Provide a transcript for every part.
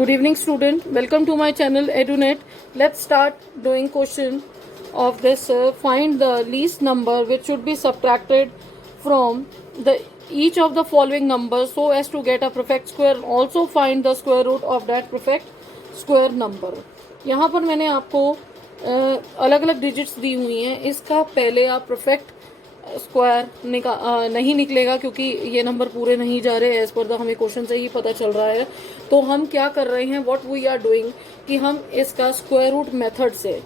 Good evening student, welcome to my channel EduNet. Let's start doing question of this. Find the least number which should be subtracted from the each of the following numbers so as to get a perfect square. Also find the square root of that perfect square number. यहाँ पर मैंने आपको अलग अलग digits दी हुई हैं. इसका पहले आप परफेक्ट स्क्वायर नहीं निकलेगा क्योंकि ये नंबर पूरे नहीं जा रहे एज पर द हमें क्वेश्चन से ही पता चल रहा है. तो हम क्या कर रहे हैं, व्हाट वी आर डूइंग, कि हम इसका स्क्वायर रूट मेथड से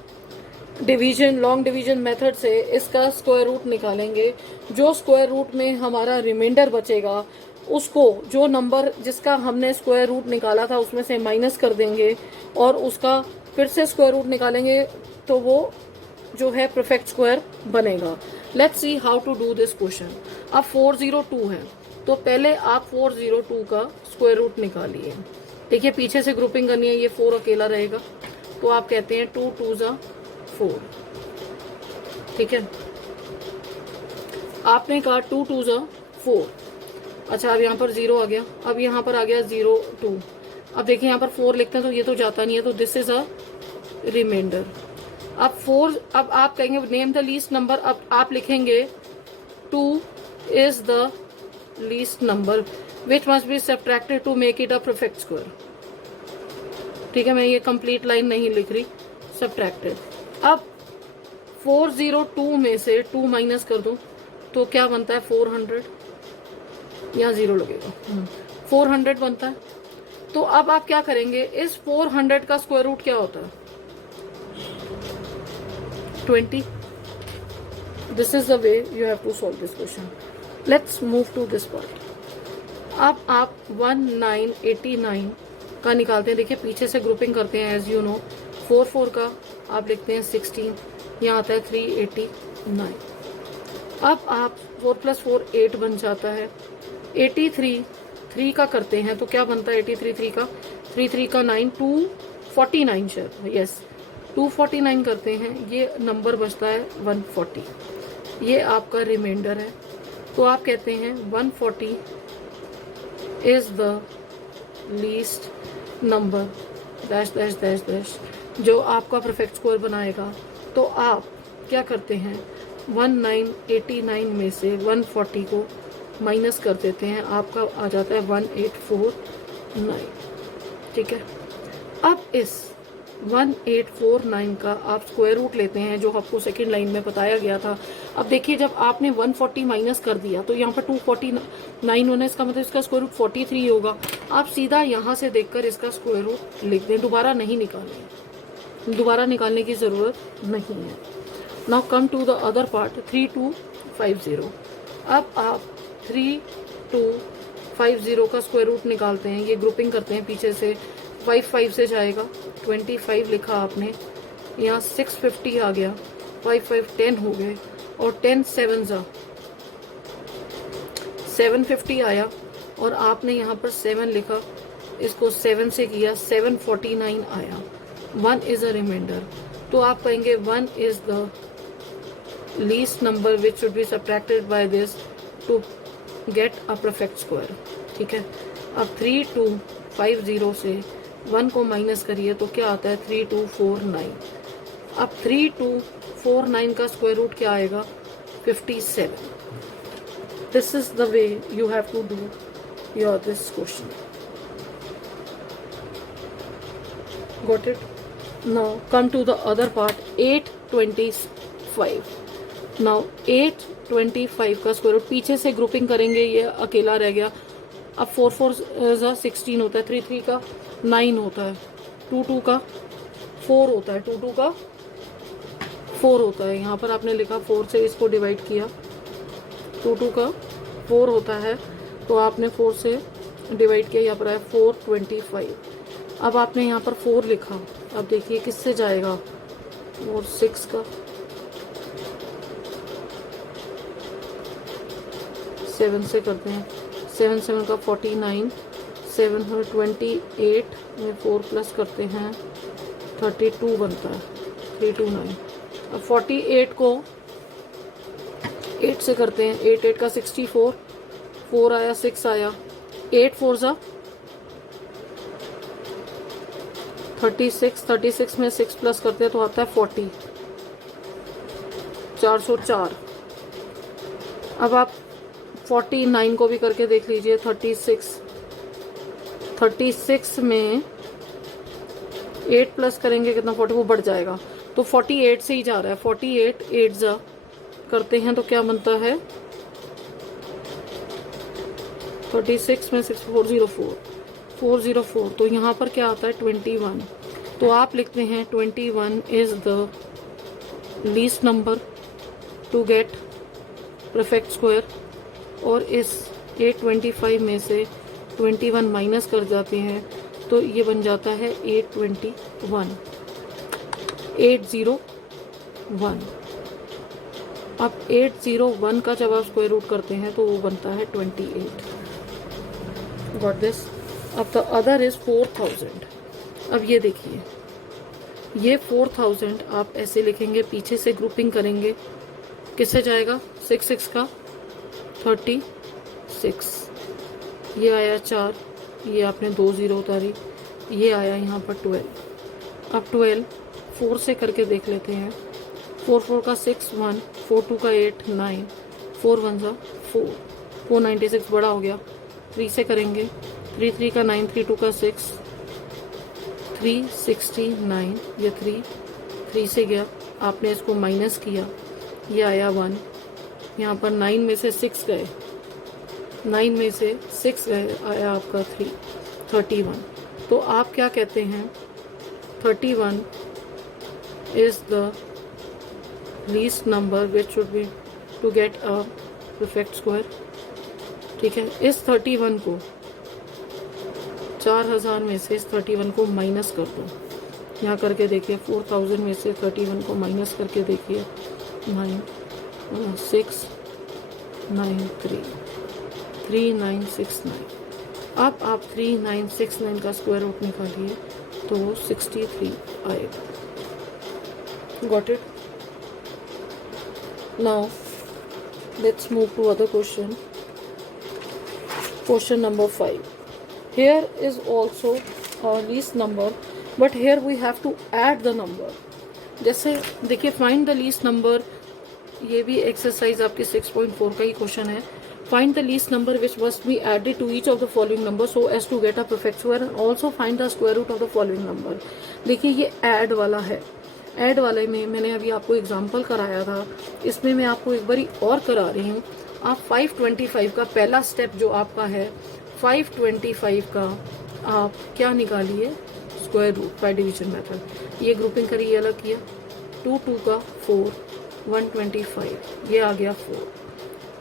डिवीजन, लॉन्ग डिवीजन मेथड से इसका स्क्वायर रूट निकालेंगे. जो स्क्वायर रूट में हमारा रिमाइंडर बचेगा उसको, जो नंबर जिसका हमने स्क्वायर रूट निकाला था उसमें से माइनस कर देंगे और उसका फिर से स्क्वायर रूट निकालेंगे तो वो जो है परफेक्ट स्क्वायर बनेगा. Let's see how to do this question. अब 402 है तो पहले आप 402 का स्क्वायर रूट निकालिए. देखिए पीछे से ग्रुपिंग करनी है, ये 4 अकेला रहेगा तो आप कहते हैं 2 2 जा 4. ठीक है, आपने कहा 2 2 जा 4. अच्छा, अब यहाँ पर 0 आ गया, अब यहाँ पर आ गया 0 2. अब देखिए यहाँ पर 4 लिखते हैं तो ये तो जाता नहीं है, तो दिस इज अ रिमाइंडर. अब 4, अब आप कहेंगे नेम द लीस्ट नंबर. अब आप लिखेंगे 2 is the least number which must be subtracted to make it a perfect square. ठीक है, मैं ये कंप्लीट लाइन नहीं लिख रही, सब्ट्रैक्टेड. अब 402 में से 2 माइनस कर दूं तो क्या बनता है 400. यहाँ 0 लगेगा, 400 बनता है. तो अब आप क्या करेंगे, इस 400 का स्क्वायर रूट क्या होता है 20. This is the way you have to solve this question. Let's move to this part. अब आप 1989 का निकालते हैं. देखिए पीछे से ग्रुपिंग करते हैं एज यू नो. 44 का आप लिखते हैं 16, यहाँ आता है 389. अब आप 4 + 4 8 बन जाता है. 83 3 का करते हैं तो क्या बनता है 83 3 का 3 का 9 249 शायद, यस 249 करते हैं. ये नंबर बचता है 140. ये आपका रिमाइंडर है. तो आप कहते हैं 140 is the least number dash dash dash dash जो आपका परफेक्ट स्कोर बनाएगा. तो आप क्या करते हैं 1989 में से 140 को माइनस कर देते हैं, आपका आ जाता है 1849. ठीक है, अब इस 1849 का आप स्क्वायर रूट लेते हैं जो आपको सेकंड लाइन में बताया गया था. अब देखिए जब आपने 140 माइनस कर दिया तो यहाँ पर 249 होना, इसका मतलब इसका स्क्वायर रूट 43 होगा. आप सीधा यहाँ से देखकर इसका स्क्वायर रूट लिख दें, दोबारा नहीं निकालें, दोबारा निकालने की ज़रूरत नहीं है. Now come to the other part 3250. अब आप 3250 का स्क्वायर रूट निकालते हैं. ये ग्रुपिंग करते हैं पीछे से, 5 से जाएगा, 25 लिखा आपने, यहाँ 650 आ गया, 5 10 हो गए और 10 7 जा 750 आया और आपने यहाँ पर 7 लिखा, इसको 7 से किया 749 आया. 1 इज अ रिमाइंडर. तो आप कहेंगे 1 is the least number which should be subtracted by this to get a perfect square. ठीक है, अब 3250 से 1 को माइनस करिए तो क्या आता है 3249. अब 3249 का स्क्वायर रूट क्या आएगा 57. This is the way you have to do your this question. Got it. Now come to the other part 825. Now 825 का स्क्वायर रूट पीछे से ग्रुपिंग करेंगे, ये अकेला रह गया. अब 4 4 16 होता है, 3 3 का 9 होता है, 2 2 का 4 होता है, 2 2 का 4 होता है. यहाँ पर आपने लिखा 4 से इसको डिवाइड किया, 2 2 का 4 होता है तो आपने 4 से डिवाइड किया, यहाँ पर आया 425. अब आपने यहाँ पर 4 लिखा. अब देखिए किससे जाएगा, और 6 का 7 से करते हैं, 7 7 का 49, 728 में 4 प्लस करते हैं 32 बनता है, 329. अब 48 को 8 से करते हैं, 8 8 का 64, 4 आया 6 आया, 8 4 जा 36 में 6 प्लस करते हैं तो आता है 40, 404। अब आप 49 को भी करके देख लीजिए। 36 में 8 प्लस करेंगे कितना, 40, वो बढ़ जाएगा तो 48 से ही जा रहा है। 48 8 जा करते हैं तो क्या बनता है, 36 में 6 404, तो यहाँ पर क्या आता है 21। तो आप लिखते हैं 21 is the least number to get perfect square, और इस 825 में से 21 माइनस कर जाते हैं तो ये बन जाता है 821। अब 801 का जब आप स्क्वायर रूट करते हैं तो वो बनता है 28। Got this. अब द अदर इज 4000। अब ये देखिए, ये 4000 आप ऐसे लिखेंगे, पीछे से ग्रुपिंग करेंगे, किससे जाएगा, 6 का 36, ये आया 4, ये आपने 2 0 उतारी, ये आया यहाँ पर 12। अब 12 4 से करके देख लेते हैं। 4 4 का 6 1, 4 2 का 8 9, 4 1 जा 4, 496 बड़ा हो गया। 3 से करेंगे, 3 3 का 9, 3 2 का 6, 369, ये 3 से गया, आपने इसको माइनस किया, ये आया 1। यहाँ पर 9 में से 6 गए, 9 में से 6 गए, आया आपका 31। तो आप क्या कहते हैं, 31 is the least number which should be to get a perfect square. ठीक है, इस 31 को 4000 में से इस 31 को माइनस कर दो। यहाँ करके देखिए, 4000 में से 31 को माइनस करके देखिए, 9 6 9 3 3969। अब आप 3969 का स्क्वायर रूट निकालिए तो 63 आएगा। Got it. Now let's move to other question. Question number 5। Here is also our least number, but here we have to add the number. जैसे देखिए, find the least number, ये भी एक्सरसाइज आपके 6.4 का ही question है। Find the least number which must be added to each of the following numbers so as to get a perfect square, and also find the square root of the following number. देखिए, ये add वाला है। Add वाले में मैंने अभी आपको example कराया था, इसमें मैं आपको एक बारी और करा रही हूँ। आप 525 का पहला स्टेप जो आपका है, 525 का आप क्या निकालिए, square root by division method. ये ग्रुपिंग करिए, ये अलग किया, 2 2 का 4, 125, ये आ गया 4।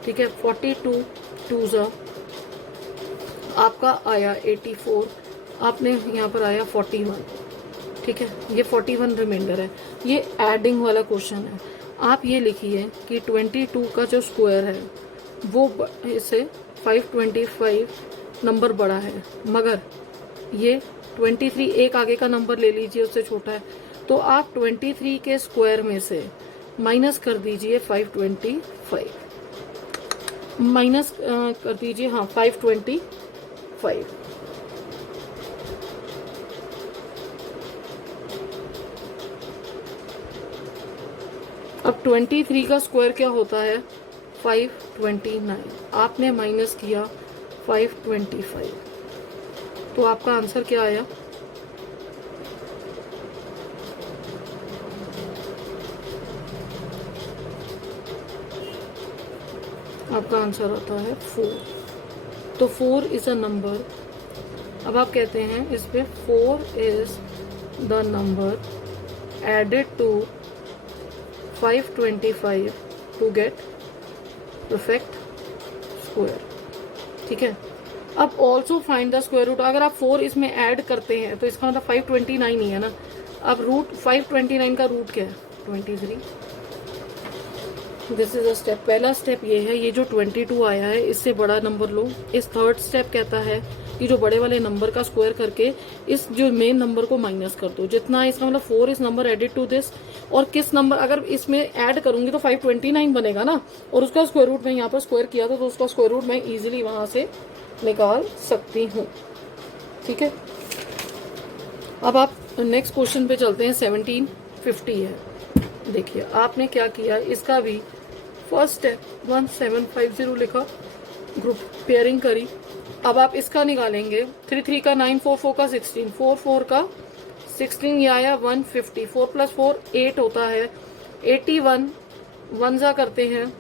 ठीक है, 42 2 जा आपका आया 84, आपने यहाँ पर आया 41। ठीक है, ये 41 रिमाइंडर है। ये एडिंग वाला क्वेश्चन है। आप ये लिखिए कि 22 का जो स्क्वायर है वो इससे 525 नंबर बड़ा है, मगर ये 23 एक आगे का नंबर ले लीजिए, उससे छोटा है। तो आप 23 के स्क्वायर में से माइनस कर दीजिए 525, माइनस कर दीजिए, हाँ 525। अब 23 का स्क्वायर क्या होता है, 529। आपने माइनस किया 525, तो आपका आंसर क्या आया, आपका आंसर आता है 4। तो 4 इज अ नंबर। अब आप कहते हैं इस पे 4 is the number added to 525 to get perfect square. ठीक है, अब also find the square root. अगर आप 4 इसमें ऐड करते हैं तो इसका मतलब 529 ही है ना। अब रूट 529 का रूट क्या है, 23। This is a step. पहला स्टेप ये है, ये जो 22 आया है इससे बड़ा नंबर लो। इस थर्ड स्टेप कहता है कि जो बड़े वाले नंबर का स्क्वायर करके इस जो मेन नंबर को माइनस कर दो, जितना इसका मतलब 4 इस नंबर एडेड टू दिस, और किस नंबर अगर इसमें ऐड करूंगी तो 529 बनेगा ना, और उसका स्क्वायर रूट मैं यहाँ पर स्क्वायर किया था तो उसका स्क्वायर रूट मैं इजीली वहां से निकाल सकती हूँ। ठीक है, अब आप नेक्स्ट क्वेश्चन पे चलते हैं। 1750 है। देखिए आपने क्या किया, इसका भी फर्स्ट स्टेप 1750 लिखा, ग्रुप पेयरिंग करी। अब आप इसका निकालेंगे 3 3 का 9, 4 4 का 16, 4 4 का 16, ये आया 150। 4 + 4 8 होता है। 81 वन जा करते हैं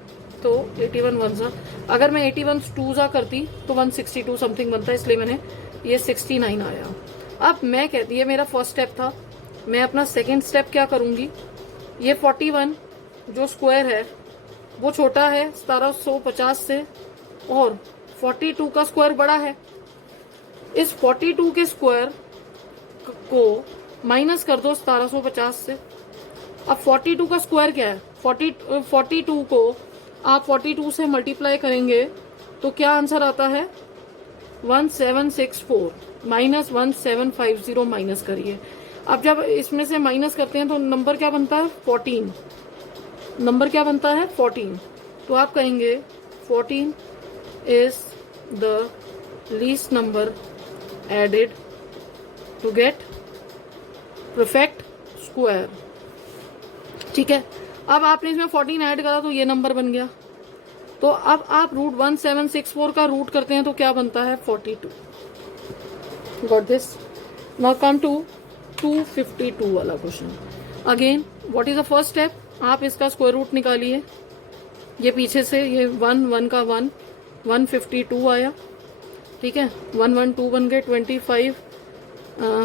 तो 81 वन जा, अगर मैं 81 टू जा करती तो 162 समथिंग बनता है, इसलिए मैंने ये 69 आया। अब मैं कहती है मेरा फर्स्ट स्टेप था, मैं अपना सेकेंड स्टेप क्या करूंगी, ये 41 जो स्क्वायर है वो छोटा है 1750 से, और 42 का स्क्वायर बड़ा है। इस 42 के स्क्वायर को माइनस कर दो 1750 से। अब 42 का स्क्वायर क्या है, 42 को आप 42 से मल्टीप्लाई करेंगे तो क्या आंसर आता है 1764 माइनस 1750 माइनस करिए। अब जब इसमें से माइनस करते हैं तो नंबर क्या बनता है 14, नंबर क्या बनता है 14। तो आप कहेंगे 14 is the least number added to get perfect square. ठीक है, अब आपने इसमें 14 ऐड करा तो ये नंबर बन गया। तो अब आप रूट 1764 का रूट करते हैं तो क्या बनता है 42। Got this. Now come to 252 वाला question. Again what is the first step, आप इसका स्क्वायर रूट निकालिए। ये पीछे से ये 1 1 का 1, 152 आया। ठीक है, 1 1 2 बन गए, 25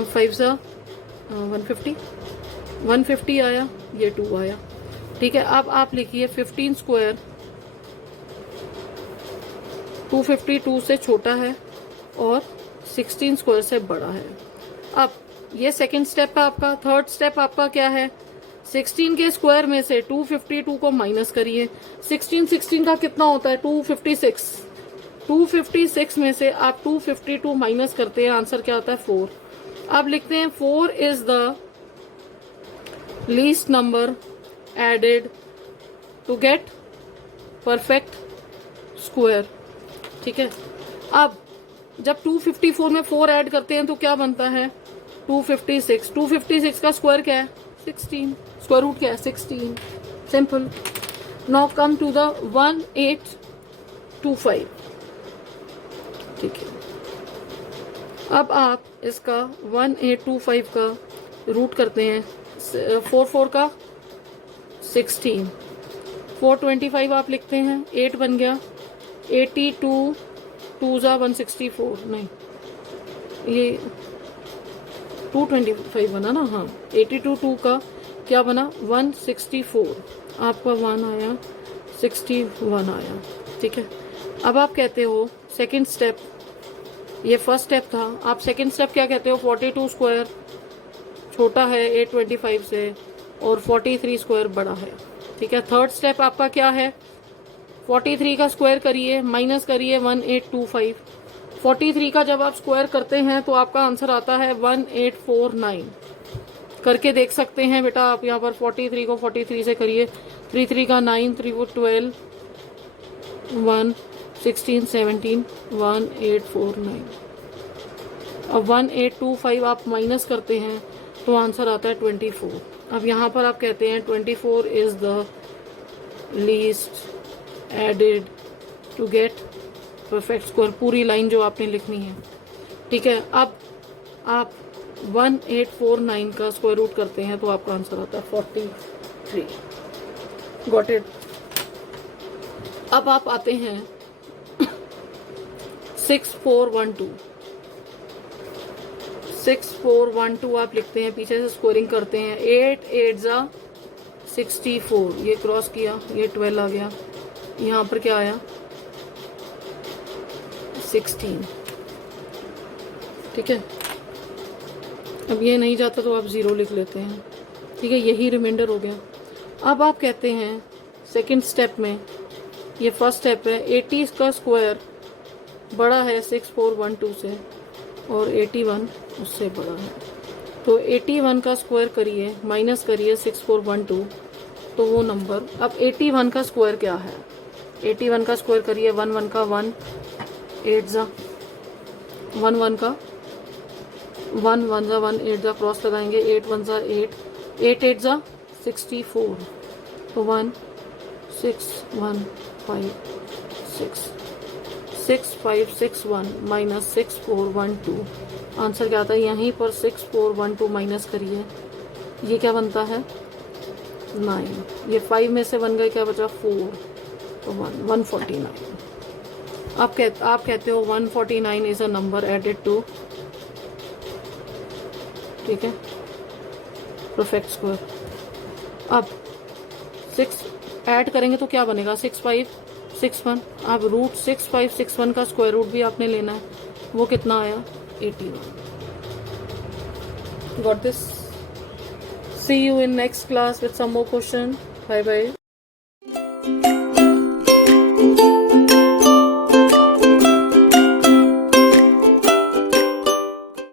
5 सा 150, 150 आया, ये 2 आया। ठीक है, अब आप लिखिए 15 स्क्वायर 252 से छोटा है और 16 स्क्वायर से बड़ा है। अब ये सेकंड स्टेप है आपका। थर्ड स्टेप आपका क्या है, 16 के स्क्वायर में से 252 को माइनस करिए। 16 का कितना होता है 256। 256 में से आप 252 माइनस करते हैं, आंसर क्या आता है 4। अब लिखते हैं 4 is the least number added to get perfect square. ठीक है, अब जब 254 में 4 ऐड करते हैं तो क्या बनता है 256। 256 का स्क्वायर क्या है 16, स्क्वायर रूट क्या है 16, simple. Now come to the 1825। ठीक है, अब आप इसका 1825 का रूट करते हैं। 4 4 का 16, 425 आप लिखते हैं, 8 बन गया। 82 2 जा 164, नहीं ये 225 बना ना, हाँ 82 2 का क्या बना 164, आपका 1 आया 61 आया। ठीक है, अब आप कहते हो सेकंड स्टेप, ये फर्स्ट स्टेप था, आप सेकंड स्टेप क्या कहते हो 42 स्क्वायर छोटा है 825 से और 43 स्क्वायर बड़ा है। ठीक है, थर्ड स्टेप आपका क्या है 43 का स्क्वायर करिए, माइनस करिए 1825। 43 का जब आप स्क्वायर करते हैं तो आपका आंसर आता है 1849। करके देख सकते हैं बेटा आप यहाँ पर 43 को 43 से करिए, 3 3 का 9, 3 4 12, 1 16 17, 1849। अब 1825 आप माइनस करते हैं तो आंसर आता है 24। अब यहाँ पर आप कहते हैं 24 is the least added to get perfect square, पूरी लाइन जो आपने लिखनी है। ठीक है, अब आप 1849 का स्क्वायर रूट करते हैं तो आपका आंसर आता है 43। Got it. अब आप आते हैं 6412। 6412 आप लिखते हैं, पीछे से स्कोरिंग करते हैं। 8 8 जा 64, ये क्रॉस किया, ये 12 आ गया, यहाँ पर क्या आया 16। ठीक है, अब ये नहीं जाता तो आप 0 लिख लेते हैं। ठीक है, यही रिमाइंडर हो गया। अब आप कहते हैं सेकंड स्टेप में, ये फर्स्ट स्टेप है, 80 का स्क्वायर बड़ा है 6412 से और 81 उससे बड़ा है। तो 81 का स्क्वायर करिए, माइनस करिए 6412, तो वो नंबर। अब 81 का स्क्वायर क्या है, 81 का स्क्वायर करिए, 1 1 का 1, 8 जा 1 1 का 1 1 ज़ा 1, 8 ज़ा क्रॉस लगाएंगे, 8 1 ज़ा 8, 8 8 ज़ा 64, तो 1 6 1 5 6 6 5 6 1 माइनस 6 4 1 2। आंसर क्या आता है? यहीं पर 6 4 1 2 माइनस करिए, ये क्या बनता है? 9। ये 5 में से बन गए, क्या बचा? 4, तो 149। आप कहते हो 149 is a number added to, ठीक है, परफेक्ट स्क्वायर। अब 6 ऐड करेंगे तो क्या बनेगा? 6 5 6 1। अब रूट 6 5 6 1 का स्क्वायर रूट भी आपने लेना है, वो कितना आया? 81। Got this? See you in next class with some more question. Bye bye.